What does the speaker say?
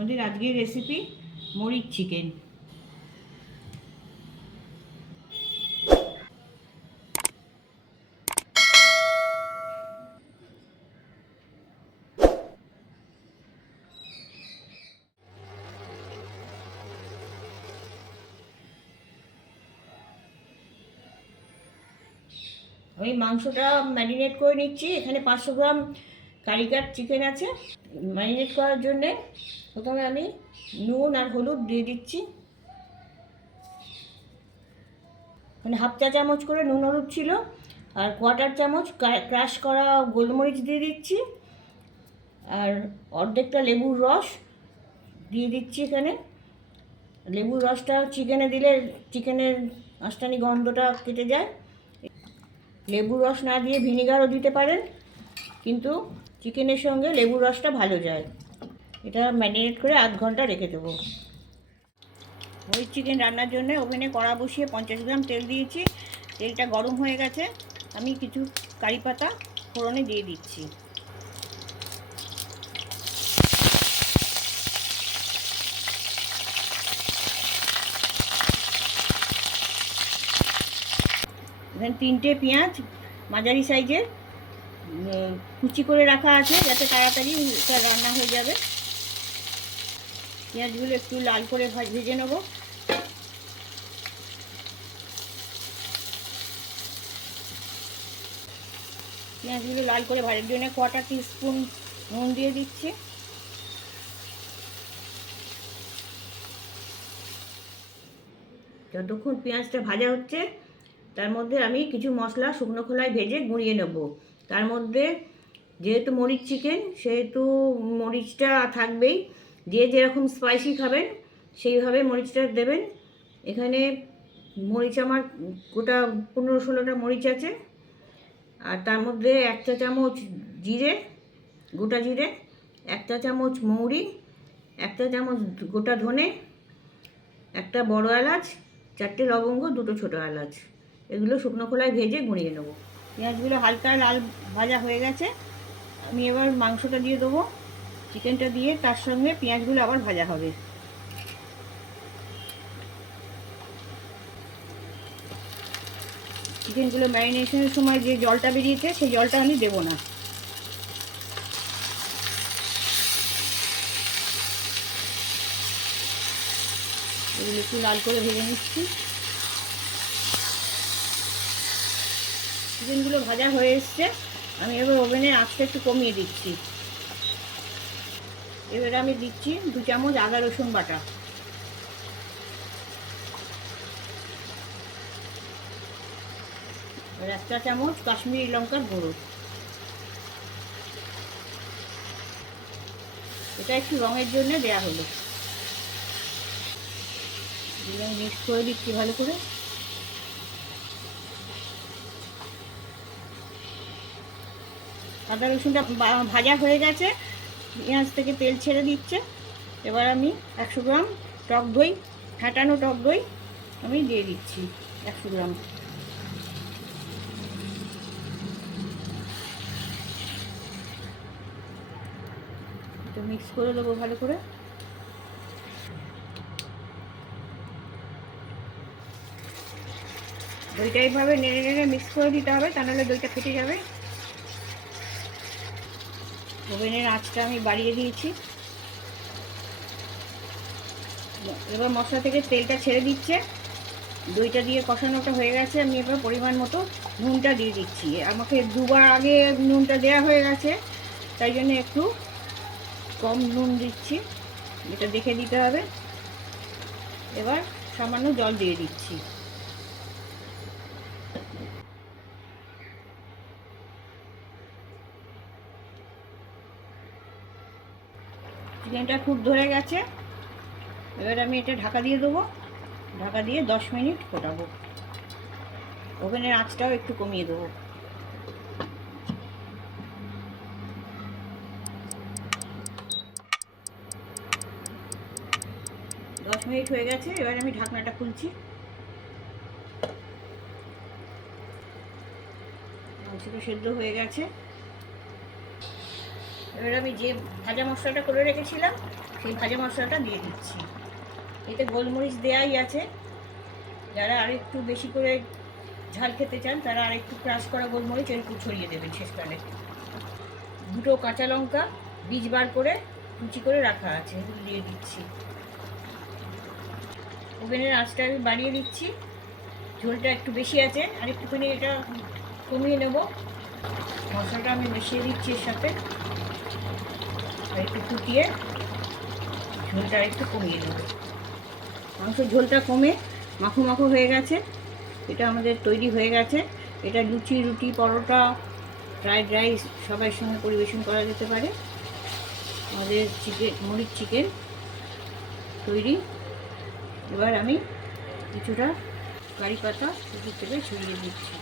আমাদের আজকের রেসিপি মরিচ চিকেন আমি মাংসটা ম্যারিনেট করে নিচ্ছি। এখানে পাঁচশো গ্রাম কারিকাট চিকেন আছে। ম্যারিনেট করার জন্যে প্রথমে আমি নুন আর হলুদ দিয়ে দিচ্ছি। মানে হাফ চা চামচ করে নুন হলুদ ছিল, আর কোয়ার্টার চামচ ক্রাশ করা গোলমরিচ দিয়ে দিচ্ছি, আর অর্ধেকটা লেবুর রস দিয়ে দিচ্ছি এখানে। লেবুর রসটা চিকেনে দিলে চিকেনের আষ্টানি গন্ধটা কেটে যায়। লেবুর রস না দিয়ে ভিনিগারও দিতে পারেন, কিন্তু চিকেনের সঙ্গে লেবুর রসটা ভালো যায়। এটা ম্যারিনেট করে আধ ঘণ্টা রেখে দেবো। ওই চিকেন রান্নার জন্য ওভেনে কড়া বসিয়ে পঞ্চাশ গ্রাম তেল দিয়েছি। তেলটা গরম হয়ে গেছে। আমি কিছু কারি পাতা ফোড়নে দিয়ে দিচ্ছি। এখানে তিনটে পেঁয়াজ মাঝারি সাইজের কুচি করে রাখা আছে যাতে তাড়াতাড়ি রান্না হয়ে যাবে। পেঁয়াজগুলো একটু লাল করে ভাজ- নেব। পেঁয়াজগুলো লাল করে ভাজার জন্য কটা স্পুন নুন দিয়ে দিচ্ছি। যতক্ষণ পেঁয়াজটা ভাজা হচ্ছে, তার মধ্যে আমি কিছু মশলা শুকনো খোলায় ভেজে গুঁড়িয়ে নেব। তার মধ্যে যেহেতু মরিচ চিকেন সেহেতু মরিচটা থাকবেই। যে যেরকম স্পাইসি খাবেন, সেইভাবে মরিচটা দেবেন। এখানে মরিচ আমার গোটা পনেরো ষোলোটা মরিচ আছে। আর তার মধ্যে এক চা চামচ জিরে, গোটা জিরে, এক চা চামচ মৌরি, এক চা চামচ গোটা ধনে, একটা বড় এলাচ, চারটে লবঙ্গ, দুটো ছোটো এলাচ। এগুলো শুকনো খোলায় ভেজে গুঁড়িয়ে নেব। পেঁয়াজগুলো হালকা লাল ভাজা হয়ে গেছে। আমি এবার মাংসটা দিয়ে দেবো। চিকেনটা দিয়ে তার সঙ্গে পেঁয়াজগুলো আবার ভাজা হবে। চিকেনগুলো ম্যারিনেশনের সময় যে জলটা বেরিয়েছে, সেই জলটা আমি দেবো না। এগুলো একটু লাল করে ভেজে নিচ্ছি। চিকেনগুলো ভাজা হয়ে এসছে। আমি এবার ওভেনের আঁচটা একটু কমিয়ে দিচ্ছি। এবারে আমি দিচ্ছি দু চামচ আদা রসুন বাটা। আর একটা চামচ কাশ্মীরি লঙ্কার গুঁড়ো। এটা একটু রঙের জন্য দেয়া হলো। মিক্স করে দিচ্ছি ভালো করে। আদা রসুনটা ভাজা হয়ে গেছে। পেঁয়াজ থেকে তেল ছেড়ে দিচ্ছে। এবার আমি একশো গ্রাম টক দই, ফাটানো টক দই আমি দিয়ে দিচ্ছি একশো গ্রাম। একটু মিক্স করে দেবো ভালো করে। দইটা এইভাবে নেড়ে নেড়ে মিক্স করে দিতে হবে, তা নাহলে দইটা ফেটে যাবে। ওভেনের আঁচটা আমি বাড়িয়ে দিয়েছি। এবার মশলা থেকে তেলটা ছেড়ে দিচ্ছে। দইটা দিয়ে কষানোটা হয়ে গেছে। আমি এবার পরিমাণ মতো নুনটা দিয়ে দিচ্ছি। আমাকে দুবার আগে নুনটা দেওয়া হয়ে গেছে। তাই জন্য একটু কম নুন দিচ্ছি। এটা দেখে দিতে হবে। এবার সামান্য জল দিয়ে দিচ্ছি। চিকেনটা খুব ধরে গেছে। এবার আমি এটা ঢাকা দিয়ে দেবো। ঢাকা দিয়ে দশ মিনিট ফোটাবো। ওভেনের আঁচটাও একটু কমিয়ে দেবো। দশ মিনিট হয়ে গেছে, এবার আমি ঢাকনাটা খুলছি। মাংসটা সেদ্ধ হয়ে গেছে। এবার আমি যে ভাজা মশলাটা করে রেখেছিলাম, সেই ভাজা মশলাটা দিয়ে দিচ্ছি। এতে গোলমরিচ দেয়াই আছে। যারা আর একটু বেশি করে ঝাল খেতে চান, তারা আরেকটু ক্রাশ করা গোলমরিচ একটু ছড়িয়ে দেবেন শেষকালে দুটো কাঁচা লঙ্কা বীজ বার করে কুচি করে রাখা আছে, এগুলো দিয়ে দিচ্ছি। ওভেনের আঁচটা আমি বাড়িয়ে দিচ্ছি। ঝোলটা একটু বেশি আছে, আর একটুখানি এটা কমিয়ে নেব। মশলাটা আমি মিশিয়ে দিচ্ছি এর সাথে। একটু ফুটিয়ে ঝোলটা একটু কমিয়ে দেব মাংসের ঝোলটা কমে মাখো মাখো হয়ে গেছে। এটা আমাদের তৈরি হয়ে গেছে। এটা লুচি, রুটি, পরোটা ফ্রাইড রাইস সবার সঙ্গে পরিবেশন করা যেতে পারে। আমাদের চিকেন মুড়ির চিকেন তৈরি। এবার আমি কিছুটা কারি পাতা উপর থেকে ছড়িয়ে দিচ্ছি।